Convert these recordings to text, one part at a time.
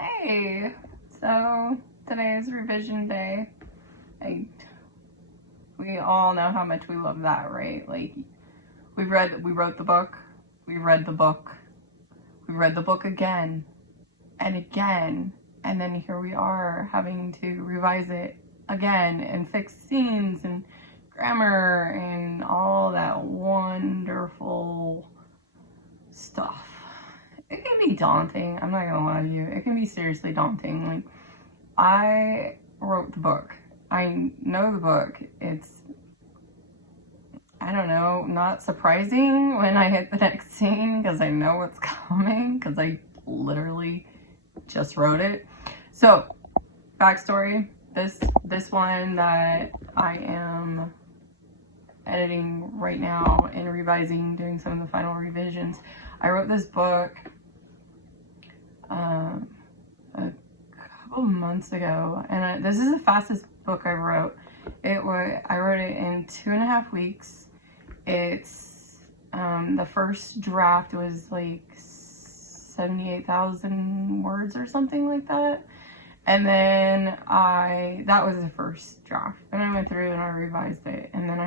Hey, so today is revision day. We all know how much we love that, right? Like we wrote the book, we read the book, we read the book again and again, and then here we are having to revise it again and fix scenes and grammar and all that wonderful stuff. It can be daunting. I'm not gonna lie to you. It can be seriously daunting. Like, I wrote the book. I know the book. It's, I don't know, not surprising when I hit the next scene because I know what's coming because I literally just wrote it. So, backstory. This one that I am editing right now and revising, doing some of the final revisions. I wrote this book a couple months ago, and this is the fastest book I wrote. I wrote it in 2.5 weeks. It's the first draft was like 78,000 words or something like that, and then that was the first draft. Then I went through and I revised it, and then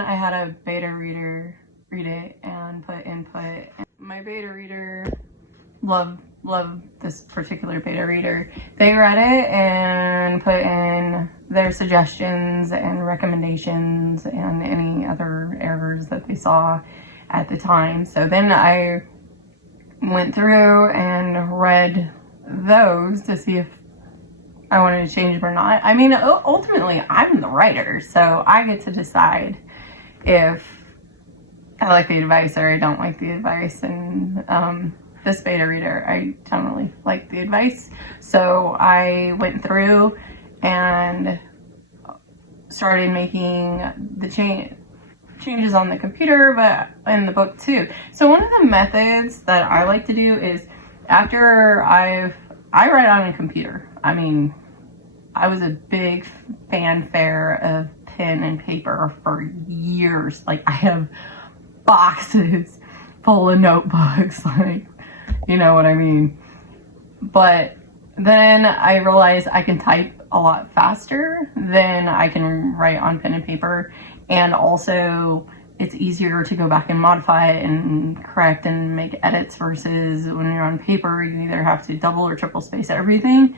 I had a beta reader read it and put input. My beta reader, love this particular beta reader. They read it and put in their suggestions and recommendations and any other errors that they saw at the time. So then I went through and read those to see if I wanted to change them or not. I mean, ultimately, I'm the writer, so I get to decide if I like the advice or I don't like the advice. And this beta reader, I generally like the advice. So I went through and started making the changes on the computer, but in the book too. So one of the methods that I like to do is after I write on a computer. I mean, I was a big fanfare of pen and paper for years. Like, I have boxes full of notebooks, like, you know what I mean. But then I realized I can type a lot faster than I can write on pen and paper, and also it's easier to go back and modify it and correct and make edits versus when you're on paper, you either have to double or triple space everything,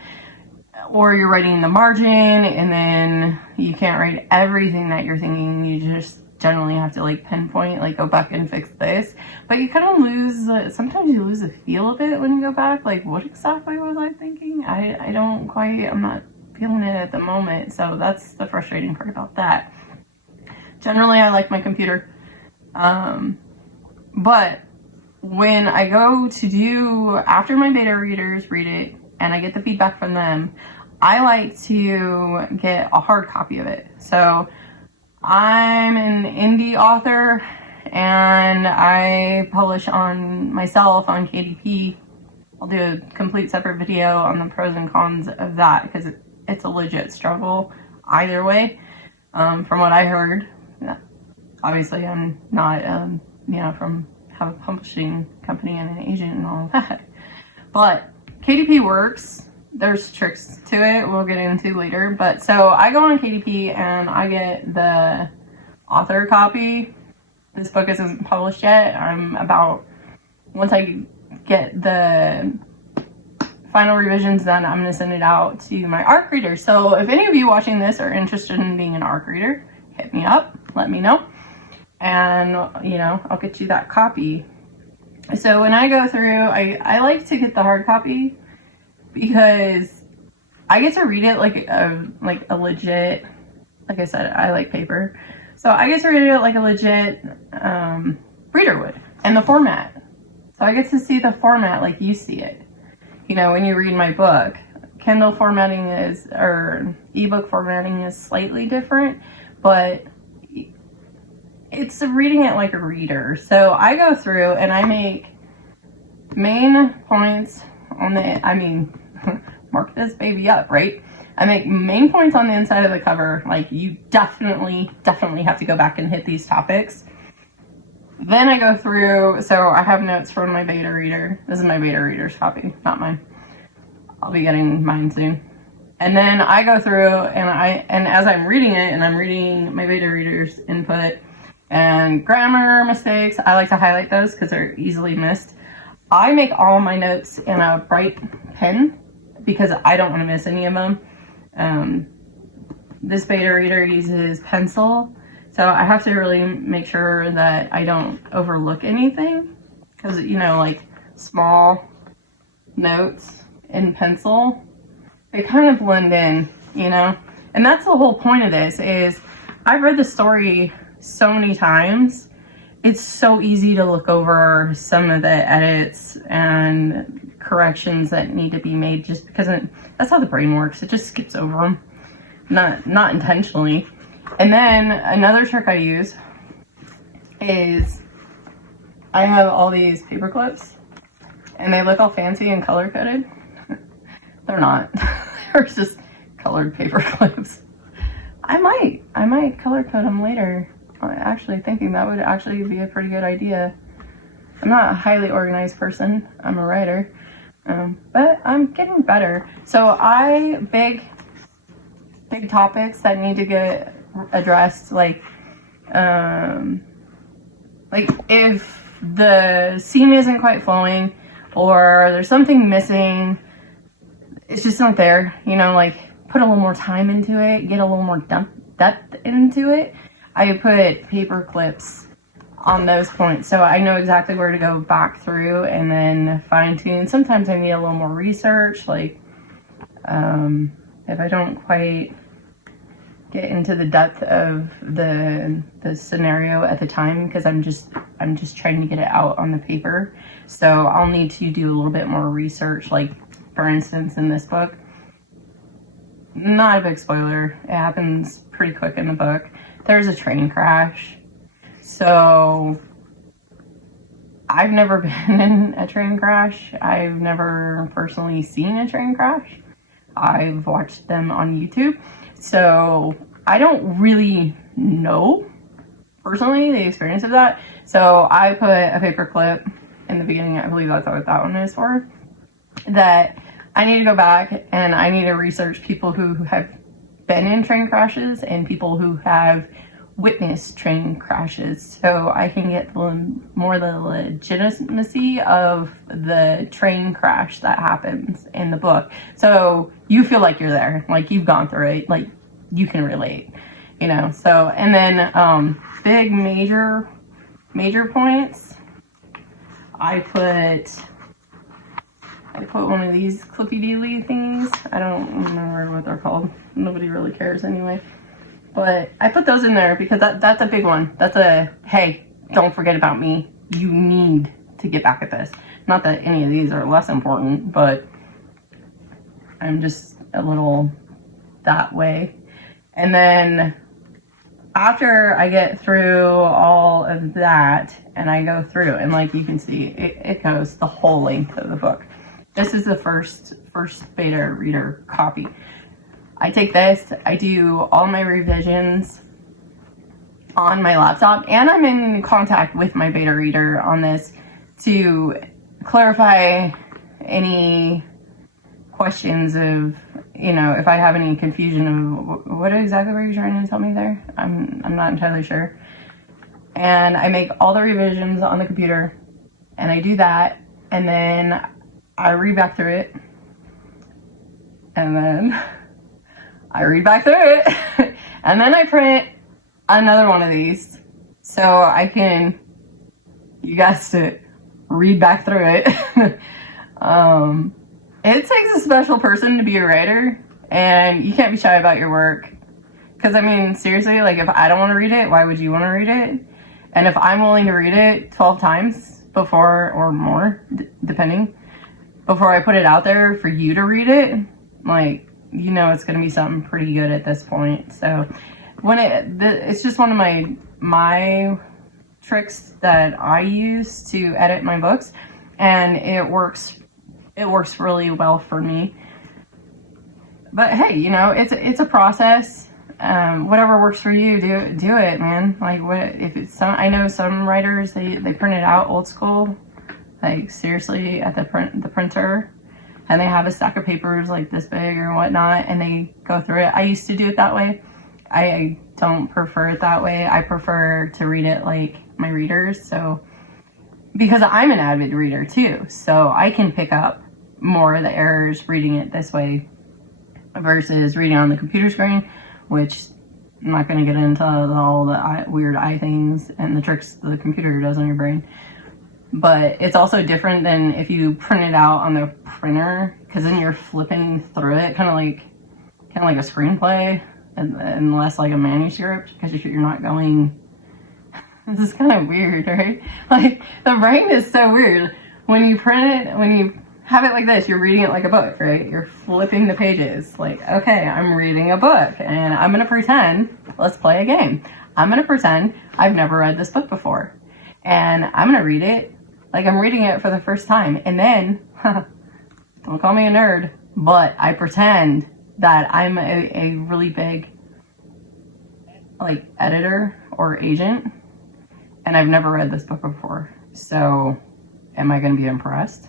or you're writing the margin and then you can't write everything that you're thinking. You just generally have to like pinpoint, like go back and fix this. But you kind of lose, sometimes you lose the feel of it when you go back. Like, what exactly was I thinking? I'm not feeling it at the moment. So that's the frustrating part about that. Generally, I like my computer. But when I go to do, after my beta readers read it and I get the feedback from them, I like to get a hard copy of it. So I'm an indie author and I publish on myself on KDP. I'll do a complete separate video on the pros and cons of that because it's a legit struggle either way. From what I heard, obviously I'm not, have a publishing company and an agent and all that. But KDP works. There's tricks to it we'll get into later. But so I go on KDP and I get the author copy. This book isn't published yet. Once I get the final revisions done, I'm going to send it out to my ARC reader. So if any of you watching this are interested in being an ARC reader, hit me up, let me know. And, I'll get you that copy. So when I go through, I like to get the hard copy because I get to read it like a legit, like I said, I like paper. So I get to read it like a legit reader would, and the format. So I get to see the format like you see it. When you read my book, Kindle formatting or ebook formatting is slightly different, but it's reading it like a reader. So I go through and I make main points on mark this baby up, right? I make main points on the inside of the cover. Like, you definitely have to go back and hit these topics. Then I go through, so I have notes from my beta reader. This is my beta reader's copy, not mine. I'll be getting mine soon. And then I go through and as I'm reading it and I'm reading my beta reader's input and grammar mistakes, I like to highlight those because they're easily missed. I make all my notes in a bright pen because I don't want to miss any of them. This beta reader uses pencil, so I have to really make sure that I don't overlook anything because, you know, like small notes in pencil, they kind of blend in, you know? And that's the whole point of this is I've read the story so many times. It's so easy to look over some of the edits and corrections that need to be made just because that's how the brain works. It just skips over them, not intentionally. And then another trick I use is I have all these paper clips and they look all fancy and color coded. They're not. They're just colored paper clips. I might color code them later. I'm actually thinking that would actually be a pretty good idea. I'm not a highly organized person. I'm a writer. But I'm getting better. So big topics that need to get addressed, like if the scene isn't quite flowing or there's something missing, it's just not there, you know, like put a little more time into it, get a little more depth into it. I put paper clips on those points so I know exactly where to go back through and then fine tune. Sometimes I need a little more research, like if I don't quite get into the depth of the scenario at the time because I'm just trying to get it out on the paper. So I'll need to do a little bit more research, like for instance, in this book, not a big spoiler, it happens pretty quick in the book. There's a train crash. So I've never been in a train crash. I've never personally seen a train crash. I've watched them on YouTube. So I don't really know personally the experience of that. So I put a paper clip in the beginning. I believe that's what that one is for. That I need to go back and I need to research people who have been in train crashes and people who have witnessed train crashes so I can get more the legitimacy of the train crash that happens in the book. So you feel like you're there, like you've gone through it, like you can relate, you know? So, and then big major points, I put one of these clippy-dealy things. I don't remember what they're called. Nobody really cares anyway. But I put those in there because that's a big one. That's a, hey, don't forget about me. You need to get back at this. Not that any of these are less important, but I'm just a little that way. And then after I get through all of that and I go through and like you can see, it goes the whole length of the book. This is the first beta reader copy. I take this, I do all my revisions on my laptop, and I'm in contact with my beta reader on this to clarify any questions of, you know, if I have any confusion of what exactly were you trying to tell me there? I'm not entirely sure. And I make all the revisions on the computer, and I do that, and then I read back through it, and then I read back through it, and then I print another one of these so I can, you guessed it, read back through it. It takes a special person to be a writer, and you can't be shy about your work. Because, I mean, seriously, like, if I don't want to read it, why would you want to read it? And if I'm willing to read it 12 times before, or more, depending, before I put it out there for you to read it, like, you know it's going to be something pretty good at this point. So when it's just one of my tricks that I use to edit my books, and it works really well for me. But hey, you know, it's a process. whatever works for you, do it, man. Like, what if it's some? I know some writers, they print it out old school, like seriously at the printer, and they have a stack of papers like this big or whatnot, and they go through it. I used to do it that way. I don't prefer it that way. I prefer to read it like my readers. So, because I'm an avid reader too, so I can pick up more of the errors reading it this way versus reading on the computer screen, which I'm not going to get into all the weird eye things and the tricks the computer does on your brain. But it's also different than if you print it out on the printer, because then you're flipping through it, kind of like a screenplay, and less like a manuscript, because you're not going. This is kind of weird, right? Like, the brain is so weird. When you print it, when you have it like this, you're reading it like a book, right? You're flipping the pages. Like, okay, I'm reading a book, and I'm going to pretend, let's play a game. I'm going to pretend I've never read this book before. And I'm going to read it like I'm reading it for the first time. And then, don't call me a nerd, but I pretend that I'm a really big, like, editor or agent, and I've never read this book before. So, am I going to be impressed?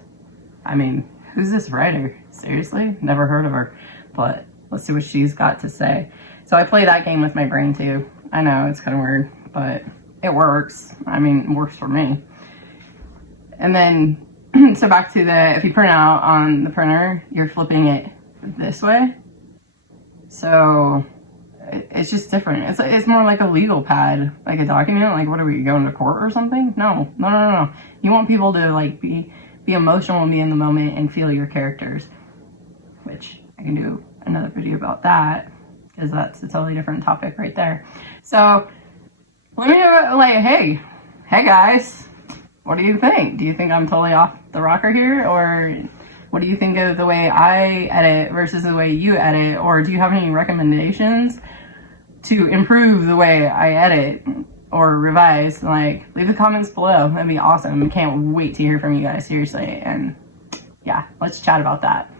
I mean, who's this writer? Seriously? Never heard of her. But let's see what she's got to say. So I play that game with my brain too. I know, it's kind of weird, but it works. I mean, it works for me. And then, so back to if you print out on the printer, you're flipping it this way. So it's just different. It's more like a legal pad, like a document. Like, what are we, going to court or something? No. You want people to, like, be emotional and be in the moment and feel your characters, which I can do another video about that, because that's a totally different topic right there. So let me know, like, hey guys, what do you think? Do you think I'm totally off the rocker here, or what do you think of the way I edit versus the way you edit, or do you have any recommendations to improve the way I edit or revise? Like, leave the comments below. That'd be awesome. I can't wait to hear from you guys, seriously. And yeah, let's chat about that.